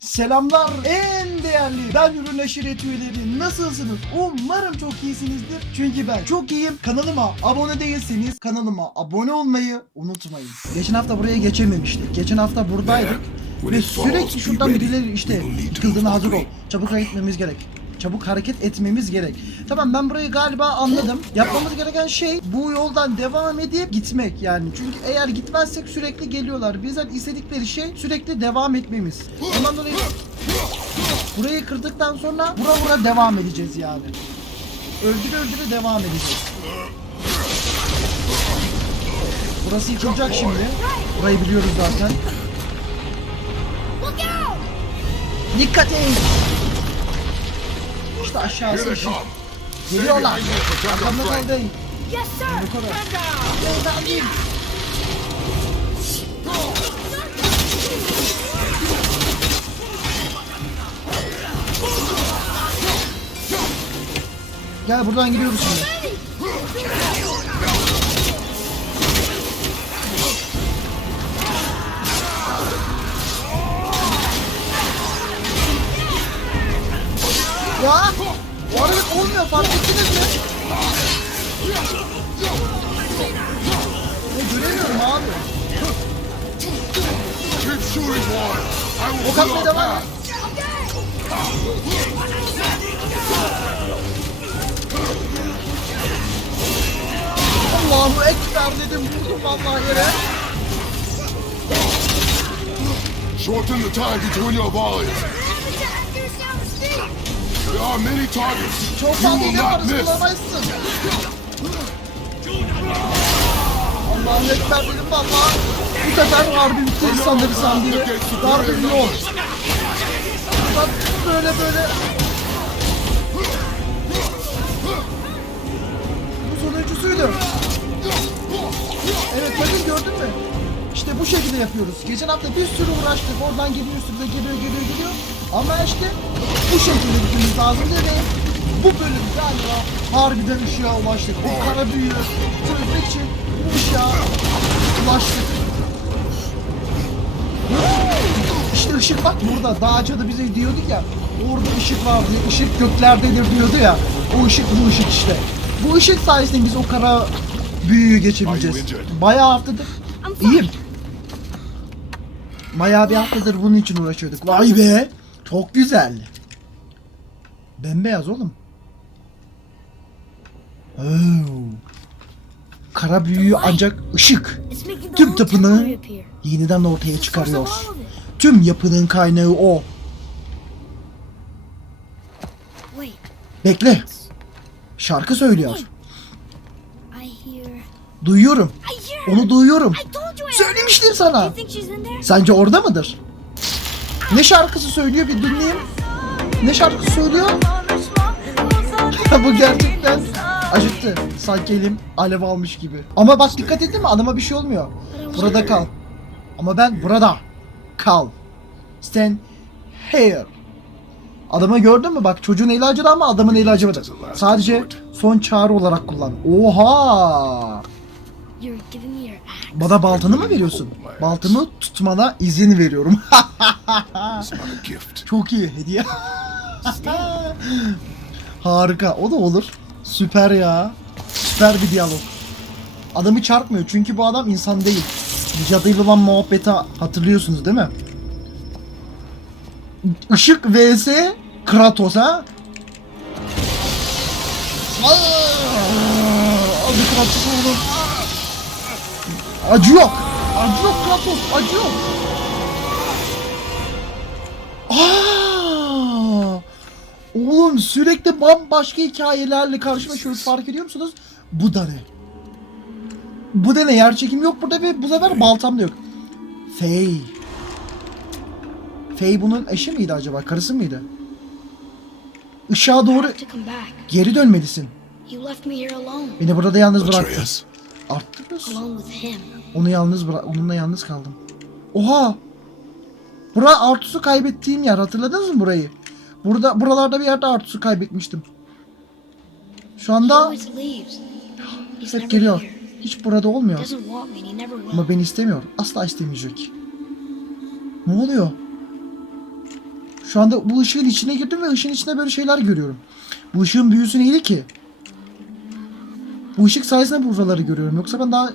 Selamlar en değerli ben ürün aşiret üyeleri nasılsınız? Umarım çok iyisinizdir. Çünkü ben çok iyiyim. Kanalıma abone değilseniz kanalıma abone olmayı unutmayın. Geçen hafta buraya geçememiştik. Geçen hafta buradaydık. Ve sürekli şuradan birileri işte tıkıldığına hazır ol. Çabuk etmemiz gerek. Çabuk hareket etmemiz gerek. Tamam ben burayı galiba anladım. Yapmamız gereken şey bu yoldan devam edip gitmek yani. Çünkü eğer gitmezsek sürekli geliyorlar. Bizden istedikleri şey sürekli devam etmemiz. Ondan dolayı burayı kırdıktan sonra vura vura devam edeceğiz yani. Öldüre öldüre devam edeceğiz. Burası yıkılacak şimdi. Burayı biliyoruz zaten. Dikkat edin. İşte aşağısı ışık. Geliyorlar. Arkamda kaldın. Yes, sir. Bu kadar. Efendim. Gel buradan gidiyoruz şimdi. Ya o hareket olmuyor fark ettiniz mi? Ne göremiyorum abi. O our devam et. Allahu Ekber dedim vurdum vallahi yere. Shorten the time between your volleys. There are many targets. Çok fazla yaparız bulamazsın. Allahu Ekber dedim valla. Bu sefer harbi bitti sanırsam biri. Darbe yok. Bak böyle böyle. Bu sonuncusuydu. Evet bakın gördün mü? İşte bu şekilde yapıyoruz. Geçen hafta bir sürü uğraştık. Oradan geliyor sürüde geliyor geliyor geliyor. Ama işte bu şekilde gitmemiz lazımdı ve bu bölüm galiba harbiden ışığa ulaştık. O kara büyüğü çözmek için bu ışığa ulaştık. İşte ışık bak burada. Dağcıda bize diyorduk ya. Orada ışık var diye. Işık göklerdedir diyordu ya. O ışık bu ışık işte. Bu ışık sayesinde biz o kara büyüyü geçebileceğiz. Bayağı haftadır. İyiyim. Bayağı bir haftadır bunun için uğraşıyorduk. Vay be. Çok güzel. Bembeyaz oğlum. Oo. Kara büyüyü ancak ışık tüm tapınağı yeniden ortaya çıkarıyor. Tüm yapının kaynağı o. Bekle. Şarkı söylüyor. Duyuyorum. Onu duyuyorum. Söylemiştim sana. Sence orada mıdır? Ne şarkısı söylüyor bir dinleyeyim. Ne şarkısı söylüyor? Bu gerçekten acıttı. Sanki elim alev almış gibi. Ama bak dikkat ettin mi? Adama bir şey olmuyor. Burada kal. Ama ben burada. Kal. Stand here. Adamı gördün mü? Bak çocuğun eli acıdı ama adamın eli acımadı. Sadece son çağrı olarak kullan. Oha! Bana baltanı mı veriyorsun? Baltamı tutmana izin veriyorum. Çok iyi hediye. Harika. O da olur. Süper ya. Süper bir diyalog. Adamı çarpmıyor çünkü bu adam insan değil. Cadıyla olan muhabbeti hatırlıyorsunuz değil mi? Işık vs Kratos ha? Hadi Kratos oğlum. Acı yok. Acı yok Kratos. Acı yok. Aa! Oğlum sürekli bambaşka hikayelerle karşılaşıyoruz fark ediyor musunuz? Bu da ne? Bu da ne? Yer çekim yok burada ve bu sefer baltam da yok. Faye. Faye bunun eşi miydi acaba? Karısı mıydı? Işığa doğru geri dönmelisin. Beni burada yalnız bıraktın. Him. Onu yalnız bırak, onunla yalnız kaldım. Oha! Bura Artus'u kaybettiğim yer. Hatırladınız mı burayı? Burada buralarda bir yerde Artus'u kaybetmiştim. Şu anda hep geliyor. Hiç burada olmuyor. Ama beni istemiyor. Asla istemeyecek. Ne oluyor? Şu anda bu ışığın içine girdim ve ışığın içinde böyle şeyler görüyorum. Bu ışığın büyüsü neydi ki? Bu ışık sayesinde buraları görüyorum. Yoksa ben daha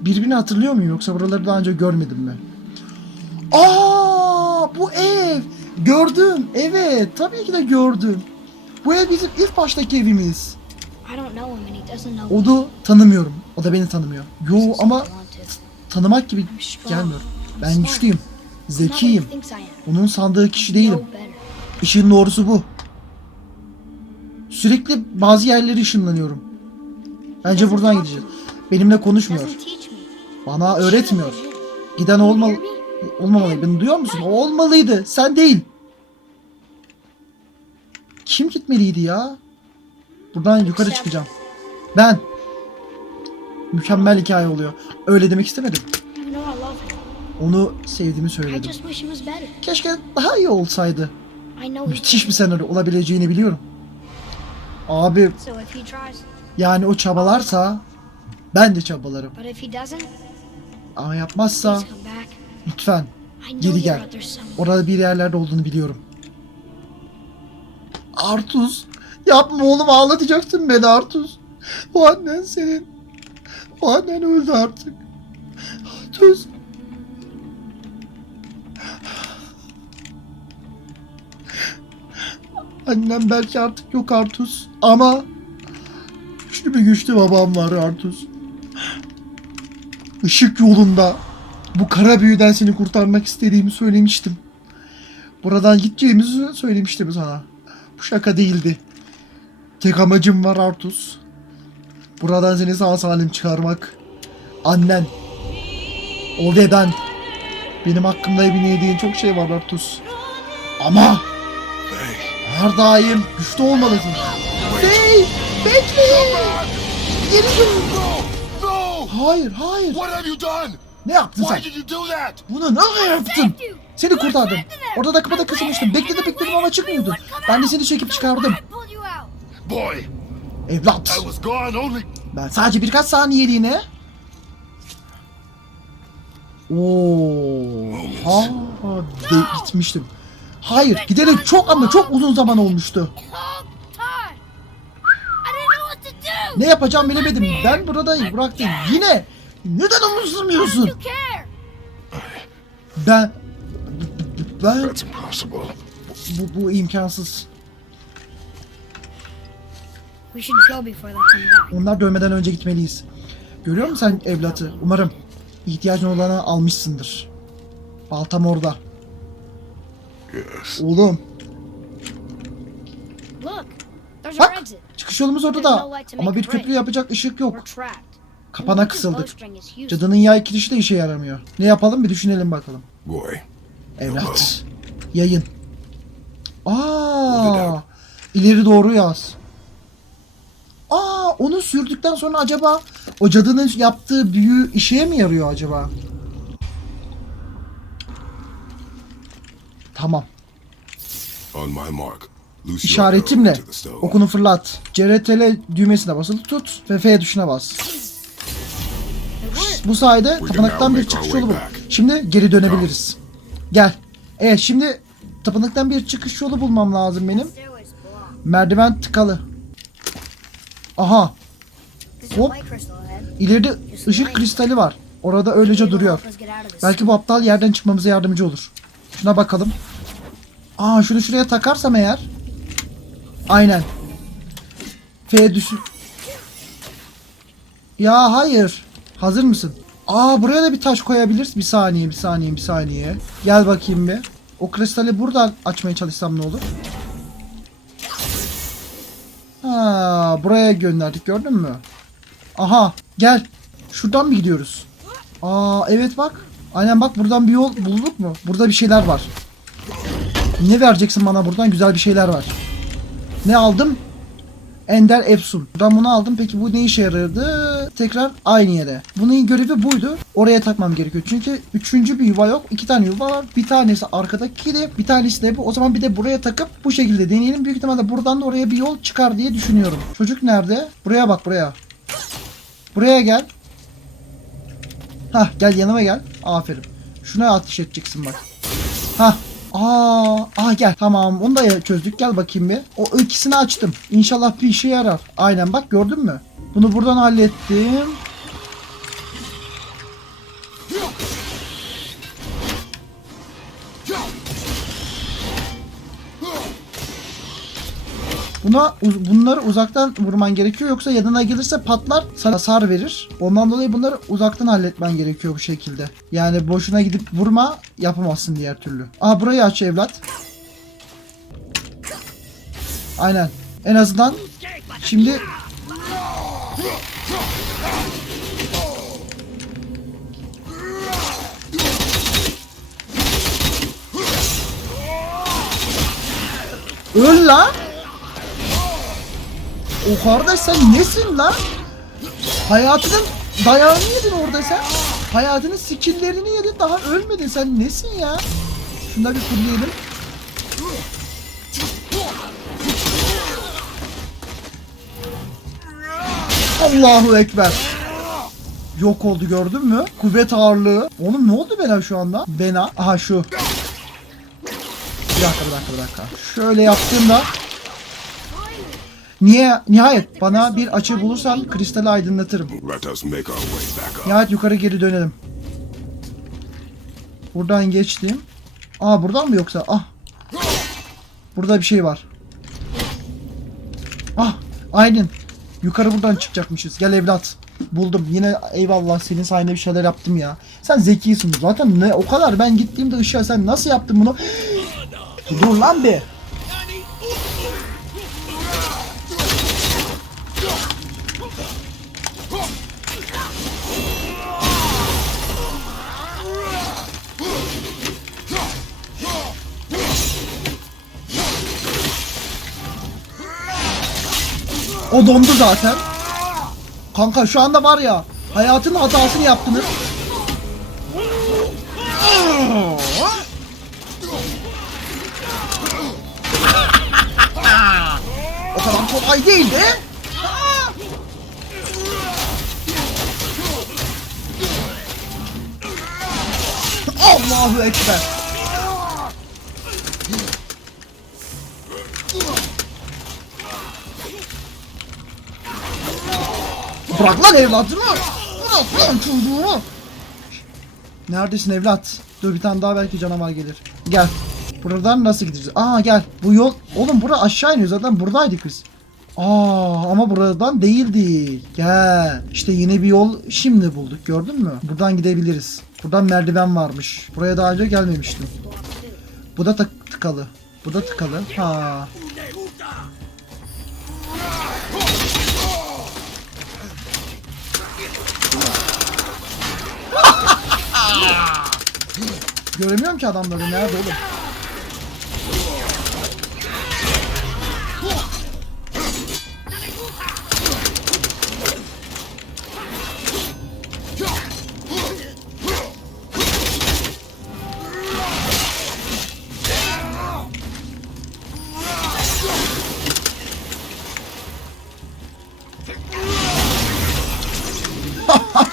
birbirini hatırlıyor muyum? Yoksa buraları daha önce görmedim mi? Aa, bu ev. Gördüm. Evet, tabii ki de gördüm. Bu ev bizim ilk baştaki evimiz. O da tanımıyorum. O da beni tanımıyor. Yo ama tanımak gibi gelmiyor. Ben güçlüyüm. Zekiyim. Onun sandığı kişi değilim. Işığın doğrusu bu. Sürekli bazı yerleri ışınlanıyorum. Bence buradan gideceğiz. Benimle konuşmuyor. Bana öğretmiyor. Giden olmalı. Olmamalı. Beni duyuyor musun? O olmalıydı. Sen değil. Kim gitmeliydi ya? Buradan yukarı çıkacağım. Ben. Mükemmel hikaye oluyor. Öyle demek istemedim. Onu sevdiğimi söyledim. Keşke daha iyi olsaydı. Müthiş bir senaryo olabileceğini biliyorum. Abi Yani o çabalarsa ben de çabalarım. but if he doesn't, Ama yapmazsa please come back. lütfen I know Geri you're gel. out there somewhere. orada bir yerlerde olduğunu biliyorum. Artuz yapma oğlum ağlatacaksın beni Artuz. O annen senin. O annen öldü artık. Artuz. Annem belki artık yok Artuz ama güçlü bir güçlü babam var Artuz. Işık yolunda bu kara büyüden seni kurtarmak istediğimi söylemiştim. Buradan gideceğimizi söylemiştim sana. Bu şaka değildi. Tek amacım var Artus. Buradan seni sağ salim çıkarmak. Annen. O ve ben. Benim hakkımda bilmediğin çok şey var Artus. Ama her daim güçlü olmalısın. Hey! Bekle! Geri dön! No! No! Hayır, hayır. What have you done? Ne yaptın sen? Why did you do that? Bunu nasıl yaptın? Seni kurtardım. Orada da kapıda kısılmıştım. Bekledim bekledim ama çıkmıyordun. Ben de seni çekip çıkardım. Boy, Evlat. I was gone only. Ben sadece birkaç saniyeliğine... Oo, ha, de, gitmiştim. Hayır, giderek çok ama çok uzun zaman olmuştu. Ne yapacağım bilemedim. Ben burada bıraktım. Yine neden umursamıyorsun? Ben ben That's impossible. bu, bu imkansız. We should go before they come back. Onlar dövmeden önce gitmeliyiz. Görüyor musun sen evlatı? Umarım ihtiyacın olanı almışsındır. Baltam orada. Yes. Oğlum. Look, there's our Bak. exit. Çıkış yolumuz orada da. Ama bir köprü yapacak ışık yok. Kapana kısıldık. Cadının yay kirişi de işe yaramıyor. Ne yapalım bir düşünelim bakalım. Boy, Evlat. Yayın. Aa, ileri doğru yaz. Aa, onu sürdükten sonra acaba o cadının yaptığı büyü işe mi yarıyor acaba? Tamam. on my mark. İşaretimle okunu fırlat. CRTL düğmesine basılı tut ve F tuşuna bas. Bu sayede tapınaktan bir çıkış yolu bul. Şimdi geri dönebiliriz. Gel. Evet şimdi tapınaktan bir çıkış yolu bulmam lazım benim. Merdiven tıkalı. Aha Hop. ileride ışık kristali var. Orada öylece duruyor. Belki bu aptal yerden çıkmamıza yardımcı olur. Şuna bakalım. Aa şunu şuraya takarsam eğer. Aynen. F düşün. Ya hayır. Hazır mısın? Aa buraya da bir taş koyabiliriz. Bir saniye, bir saniye, bir saniye. Gel bakayım bir. O kristali buradan açmaya çalışsam ne olur? Ha, buraya gönderdik gördün mü? Aha gel. Şuradan mı gidiyoruz? Aa evet bak. Aynen bak buradan bir yol bulduk mu? Burada bir şeyler var. Ne vereceksin bana buradan? Güzel bir şeyler var. Ne aldım? Ender Epsun. Ben bunu aldım. Peki bu ne işe yarardı? Tekrar aynı yere. Bunun görevi buydu. Oraya takmam gerekiyor. Çünkü üçüncü bir yuva yok. İki tane yuva var. Bir tanesi arkadaki de bir tanesi de bu. O zaman bir de buraya takıp bu şekilde deneyelim. Büyük ihtimalle buradan da oraya bir yol çıkar diye düşünüyorum. Çocuk nerede? Buraya bak buraya. Buraya gel. Hah gel yanıma gel. Aferin. Şuna ateş edeceksin bak. Hah Aa, aa gel. Tamam onu da çözdük. Gel bakayım bir. O ikisini açtım. İnşallah bir işe yarar. Aynen bak gördün mü? Bunu buradan hallettim. Buna uz- bunları uzaktan vurman gerekiyor yoksa yanına gelirse patlar sana hasar verir. Ondan dolayı bunları uzaktan halletmen gerekiyor bu şekilde. Yani boşuna gidip vurma yapamazsın diğer türlü. Aha burayı aç evlat. Aynen. En azından şimdi Öl lan. O kardeş sen nesin lan? Hayatının dayağını yedin orada sen. Hayatının skilllerini yedin daha ölmedin sen nesin ya? Şunu da bir fulleyelim. Allahu Ekber. Yok oldu gördün mü? Kuvvet ağırlığı. Oğlum ne oldu bana şu anda? Bena. Aha şu. Bir dakika bir dakika bir dakika. Şöyle yaptığımda Niye nihayet bana bir açı bulursan kristali aydınlatırım. Nihayet yukarı geri dönelim. Buradan geçtim. Aa buradan mı yoksa? Ah. Burada bir şey var. Ah aynen. Yukarı buradan çıkacakmışız. Gel evlat. Buldum. Yine eyvallah senin sayende bir şeyler yaptım ya. Sen zekisin. Zaten ne o kadar ben gittiğimde ışığa sen nasıl yaptın bunu? Dur lan bir. O dondu zaten. Kanka şu anda var ya hayatın hatasını yaptınız. o kadar kolay değildi. Allahu Ekber. Bırak lan evladını. Bırak lan çocuğu. Neredesin evlat? Dur bir tane daha belki canavar gelir. Gel. Buradan nasıl gideceğiz? Aa gel. Bu yol... Oğlum bura aşağı iniyor zaten buradaydık biz. Aa ama buradan değil değil. Gel. İşte yeni bir yol şimdi bulduk gördün mü? Buradan gidebiliriz. Buradan merdiven varmış. Buraya daha önce gelmemiştim. Bu da tık- tıkalı. Bu da tıkalı. Ha. Göremiyorum ki adamları nerede oğlum.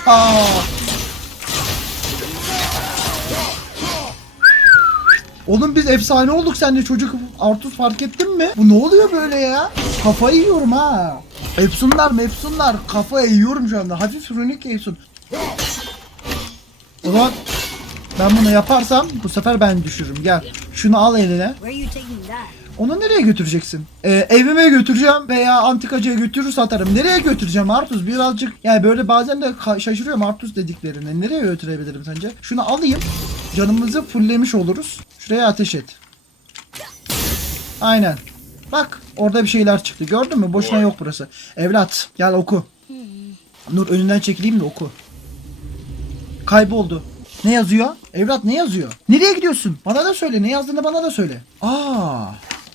Oğlum biz efsane olduk seninle çocuk Artus fark ettin mi? Bu ne oluyor böyle ya? Kafayı yiyorum ha. Efsunlar mefsunlar kafayı yiyorum şu anda. Hafif runik efsun. O zaman ben bunu yaparsam bu sefer ben düşürürüm. Gel şunu al eline. Onu nereye götüreceksin? Ee, evime götüreceğim veya antikacıya götürür satarım. Nereye götüreceğim Artus? Birazcık yani böyle bazen de şaşırıyorum Artus dediklerine. Nereye götürebilirim sence? Şunu alayım. Canımızı fulllemiş oluruz. Şuraya ateş et. Aynen. Bak orada bir şeyler çıktı. Gördün mü? Boşuna yok burası. Evlat gel oku. Nur önünden çekileyim de oku. Kayboldu. Ne yazıyor? Evlat ne yazıyor? Nereye gidiyorsun? Bana da söyle. Ne yazdığını bana da söyle. Aa,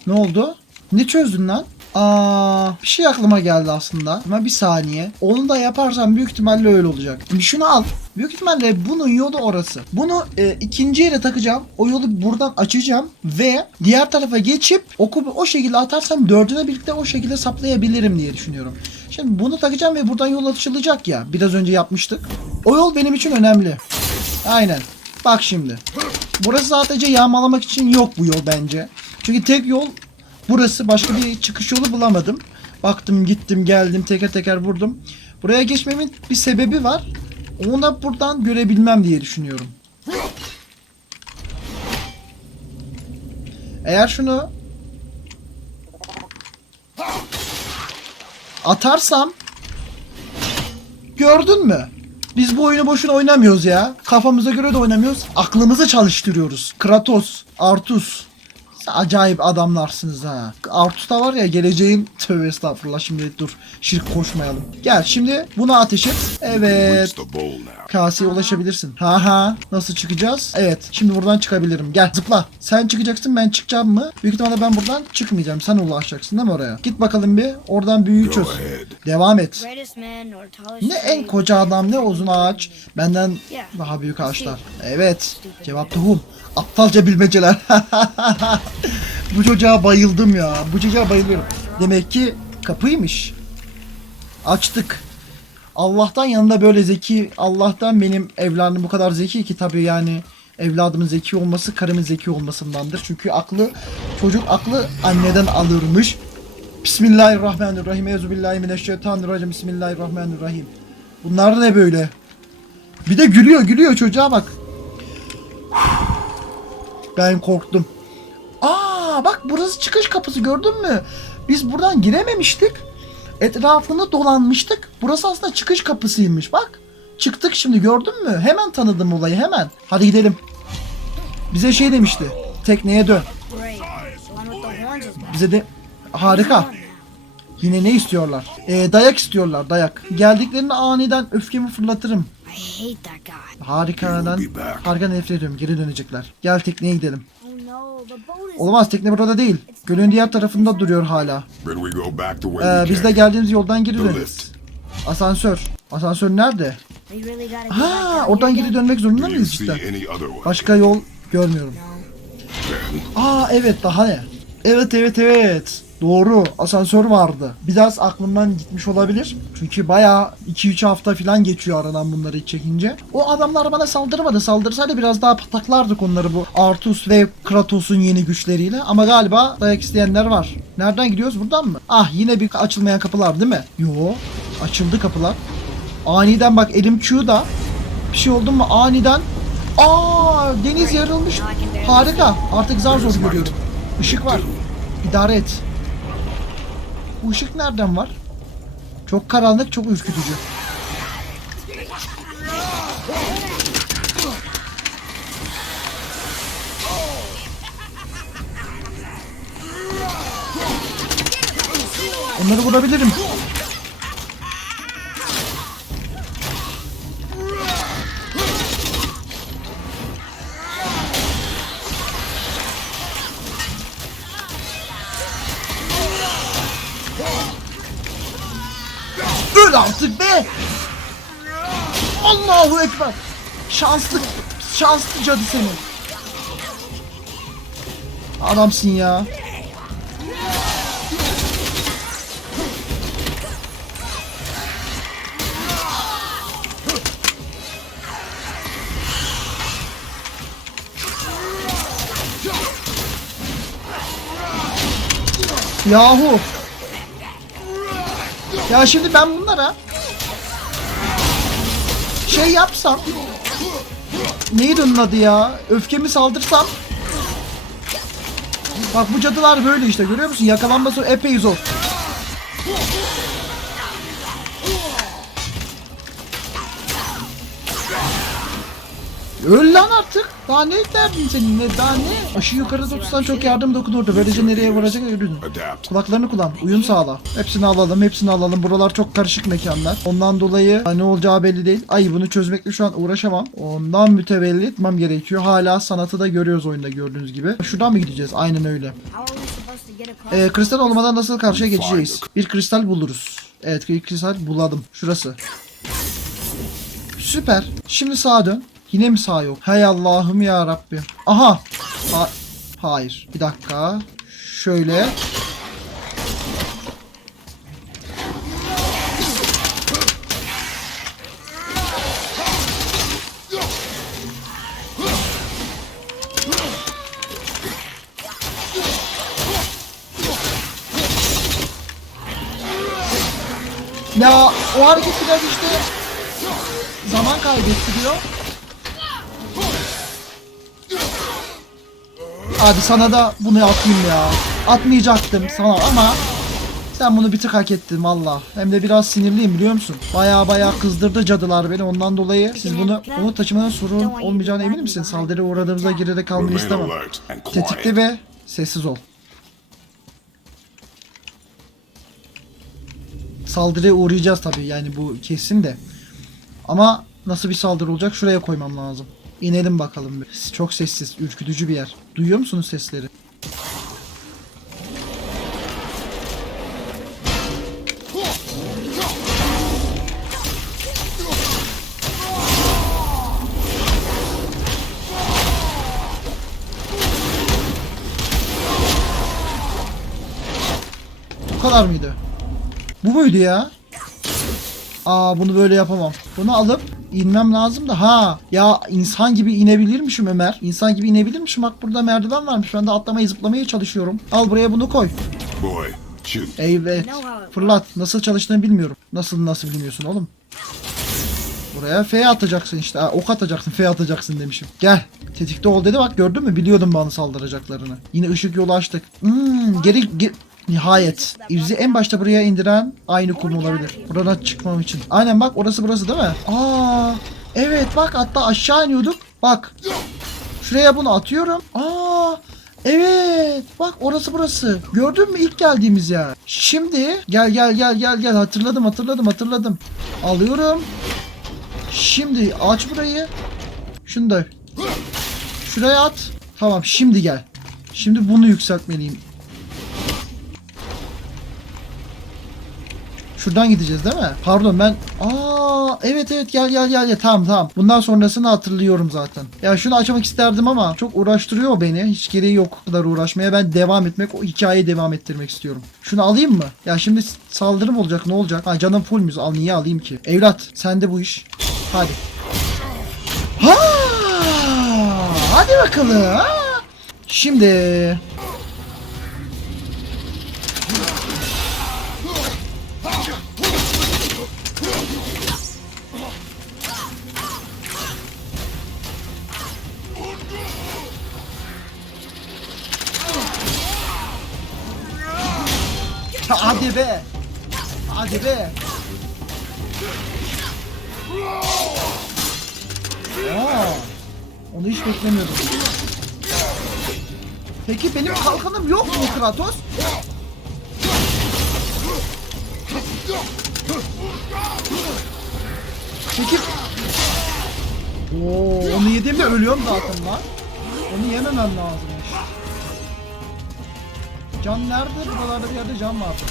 ne oldu? Ne çözdün lan? Aa, bir şey aklıma geldi aslında. Ama bir saniye. Onu da yaparsam büyük ihtimalle öyle olacak. Bir şunu al. Büyük ihtimalle bunun yolu orası. Bunu e, ikinci yere takacağım. O yolu buradan açacağım ve diğer tarafa geçip oku o şekilde atarsam dördüne birlikte o şekilde saplayabilirim diye düşünüyorum. Şimdi bunu takacağım ve buradan yol açılacak ya. Biraz önce yapmıştık. O yol benim için önemli. Aynen. Bak şimdi. Burası sadece yağmalamak için yok bu yol bence. Çünkü tek yol burası. Başka bir çıkış yolu bulamadım. Baktım gittim geldim teker teker vurdum. Buraya geçmemin bir sebebi var. Onu da buradan görebilmem diye düşünüyorum. Eğer şunu atarsam gördün mü? Biz bu oyunu boşuna oynamıyoruz ya. Kafamıza göre de oynamıyoruz. Aklımızı çalıştırıyoruz. Kratos, Artus. Acayip adamlarsınız ha. Artus da var ya geleceğin tövbe estağfurullah şimdi dur şirk koşmayalım. Gel şimdi buna ateş et. Evet. Kaseye ulaşabilirsin. Ha ha. Nasıl çıkacağız? Evet. Şimdi buradan çıkabilirim. Gel zıpla. Sen çıkacaksın ben çıkacağım mı? Büyük ihtimalle ben buradan çıkmayacağım. Sen ulaşacaksın değil mi oraya? Git bakalım bir. Oradan büyüyü çöz. Devam et. Ne en koca adam ne uzun ağaç. Benden daha büyük ağaçlar. Evet. Cevap tohum. Aptalca bilmeceler. Bu çocuğa bayıldım ya. Bu çocuğa bayılıyorum. Demek ki kapıymış. Açtık. Allah'tan yanında böyle zeki, Allah'tan benim evladım bu kadar zeki ki tabii yani evladımın zeki olması karımın zeki olmasındandır. Çünkü aklı, çocuk aklı anneden alırmış. Bismillahirrahmanirrahim. Euzubillahimineşşeytanirracim. Bismillahirrahmanirrahim. Bunlar ne böyle? Bir de gülüyor gülüyor çocuğa bak. Ben korktum. Aa bak burası çıkış kapısı gördün mü? Biz buradan girememiştik. Etrafını dolanmıştık. Burası aslında çıkış kapısıymış bak. Çıktık şimdi gördün mü? Hemen tanıdım olayı hemen. Hadi gidelim. Bize şey demişti. Tekneye dön. Bize de harika. Yine ne istiyorlar? Ee, dayak istiyorlar dayak. Geldiklerinde aniden öfkemi fırlatırım. Harikadan harika nefret ediyorum. Geri dönecekler. Gel tekneye gidelim. Olmaz tekne burada değil. Gölün diğer tarafında duruyor hala. Ee, biz de geldiğimiz yoldan geri döneriz. Asansör. Asansör nerede? Ha, oradan geri dönmek zorunda mıyız way? Başka yol görmüyorum. Aa evet daha ne? Evet evet evet. Doğru. Asansör vardı. Biraz aklımdan gitmiş olabilir. Çünkü bayağı 2-3 hafta falan geçiyor aradan bunları çekince. O adamlar bana saldırmadı. Saldırsaydı biraz daha pataklardık onları bu Artus ve Kratos'un yeni güçleriyle. Ama galiba dayak isteyenler var. Nereden gidiyoruz? Buradan mı? Ah yine bir açılmayan kapılar değil mi? Yo. Açıldı kapılar. Aniden bak elim Q'da. Bir şey oldu mu aniden Aa deniz yarılmış. Harika. Artık zar zor görüyorum. Işık var. İdare et. Bu ışık nereden var? Çok karanlık, çok ürkütücü. Onları vurabilirim. Allahu Ekber! Şanslı, şanslı cadı seni. Adamsın ya. Yahu. Ya şimdi ben bunlara şey yapsam neydi onun adı ya? Öfkemi saldırsam Bak bu cadılar böyle işte görüyor musun? Yakalanması epey zor. Öl lan. Daha ne derdin seninle? Daha ne? Aşı yukarıda tutsan çok yardım dokunurdu. Böylece nereye vuracak görürdün. adapt. Kulaklarını kullan. Uyum sağla. Hepsini alalım. Hepsini alalım. Buralar çok karışık mekanlar. Ondan dolayı ne olacağı belli değil. Ay bunu çözmekle şu an uğraşamam. Ondan mütevellit etmem gerekiyor. Hala sanatı da görüyoruz oyunda gördüğünüz gibi. Şuradan mı gideceğiz? Aynen öyle. Ee, kristal olmadan nasıl karşıya geçeceğiz? Bir kristal buluruz. Evet bir kristal buladım. Şurası. Süper. Şimdi sağa dön. Yine mi sağ yok? Hay Allah'ım ya Rabbi. Aha. Ha Hayır. Bir dakika. Şöyle. Ya o hareketler işte zaman kaybettiriyor. Abi sana da bunu atayım ya. Atmayacaktım sana ama sen bunu bir tık hak ettin valla. Hem de biraz sinirliyim biliyor musun? Baya baya kızdırdı cadılar beni ondan dolayı. Siz bunu bunu taşımanın sorun olmayacağına emin misin? Saldırıya uğradığımızda geride kalmayı istemem. quiet. ve sessiz ol. Saldırıya uğrayacağız tabii yani bu kesin de. Ama nasıl bir saldırı olacak şuraya koymam lazım. İnelim bakalım bir. Çok sessiz, ürkütücü bir yer. Duyuyor musunuz sesleri? Bu kadar mıydı? Bu muydu ya? Aa bunu böyle yapamam. Bunu alıp inmem lazım da ha ya insan gibi inebilirmişim Ömer. İnsan gibi inebilirmişim. Bak burada merdiven varmış. Ben de atlamaya zıplamaya çalışıyorum. Al buraya bunu koy. Boy, shoot. Evet. Fırlat. Nasıl çalıştığını bilmiyorum. Nasıl nasıl bilmiyorsun oğlum? Buraya F atacaksın işte. Aa, ok atacaksın. F atacaksın demişim. Gel. Tetikte ol dedi bak gördün mü? Biliyordum bana saldıracaklarını. Yine ışık yolu açtık. Hmm, geri, ge- Nihayet. Bizi en başta buraya indiren aynı kum olabilir. Buradan çıkmam için. Aynen bak orası burası değil mi? Aa, evet bak hatta aşağı iniyorduk. Bak. Şuraya bunu atıyorum. Aa, evet. Bak orası burası. Gördün mü ilk geldiğimiz yer. Şimdi gel gel gel gel gel hatırladım hatırladım hatırladım. Alıyorum. Şimdi aç burayı. Şunu da şuraya at. Tamam şimdi gel. Şimdi bunu yükseltmeliyim. Şuradan gideceğiz değil mi? Pardon ben... Aa evet evet gel gel gel gel. Tamam tamam. Bundan sonrasını hatırlıyorum zaten. Ya şunu açmak isterdim ama çok uğraştırıyor beni. Hiç gereği yok kadar uğraşmaya. Ben devam etmek, o hikayeyi devam ettirmek istiyorum. Şunu alayım mı? Ya şimdi saldırım olacak ne olacak? Ha canım full müz. Al niye alayım ki? Evlat sende bu iş. Hadi. Ha! Hadi bakalım. Ha! Şimdi Hadi be. Hadi be. Aa, onu hiç beklemiyordum. Peki benim kalkanım yok mu Kratos? Peki... Oo, onu yediğimde ölüyorum zaten lan. Onu yememem lazımmış. Can nerede? Buralarda bir yerde can vardı.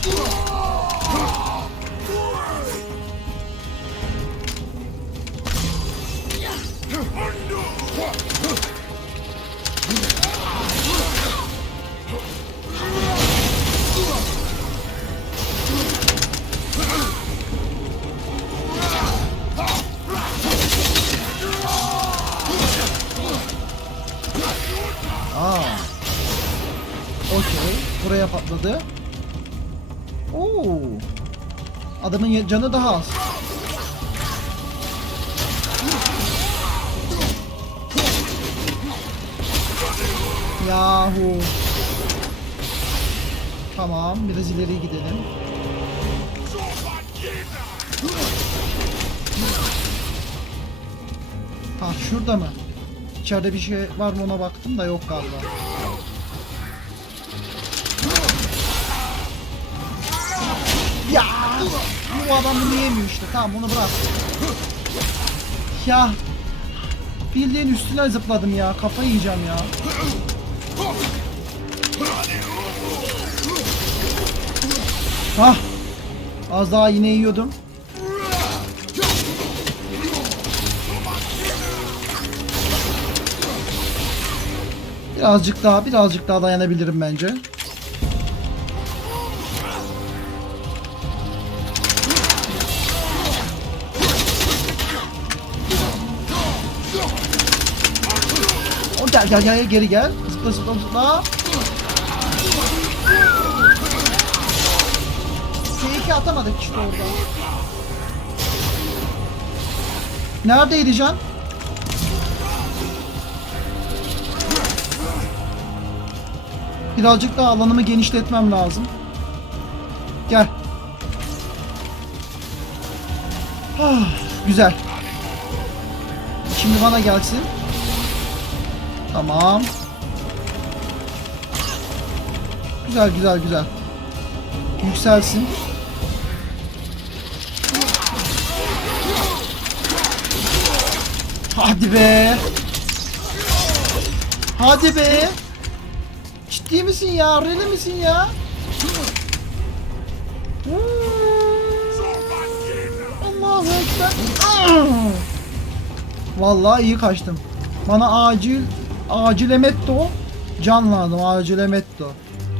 Buraya patladı. Oo. Adamın canı daha az. Yahu. Tamam, biraz ileri gidelim. Ha şurada mı? İçeride bir şey var mı ona baktım da yok galiba. Ya bu adam bunu yemiyor işte. Tamam bunu bırak. Ya bildiğin üstüne zıpladım ya. Kafayı yiyeceğim ya. Hah. Az daha yine yiyordum. Birazcık daha, birazcık daha dayanabilirim bence. Gel gel gel geri gel. Zıpla zıpla zıpla. T2 atamadık işte orada. Neredeydi can? Birazcık daha alanımı genişletmem lazım. Gel. Ah, güzel. Şimdi bana gelsin. Tamam. Güzel güzel güzel. Yükselsin. Hadi be. Hadi be. Ciddi misin ya? Reli misin ya? Allahu Ekber. Ah! Vallahi iyi kaçtım. Bana acil acil emetto can lazım acil emetto.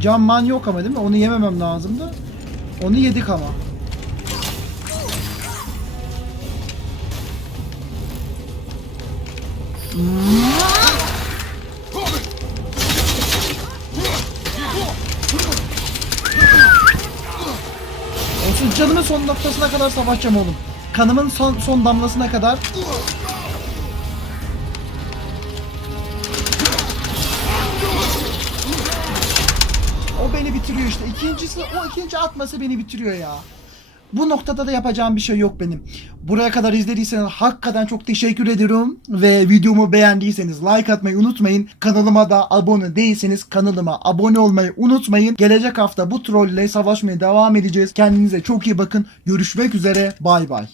Can man yok ama değil mi? Onu yememem lazımdı. Onu yedik ama. Olsun canımın son noktasına kadar savaşacağım oğlum. Kanımın son son damlasına kadar. İkincisi o ikinci atması beni bitiriyor ya. Bu noktada da yapacağım bir şey yok benim. Buraya kadar izlediyseniz hakikaten çok teşekkür ediyorum. Ve videomu beğendiyseniz like atmayı unutmayın. Kanalıma da abone değilseniz kanalıma abone olmayı unutmayın. Gelecek hafta bu troll ile savaşmaya devam edeceğiz. Kendinize çok iyi bakın. Görüşmek üzere. Bay bay.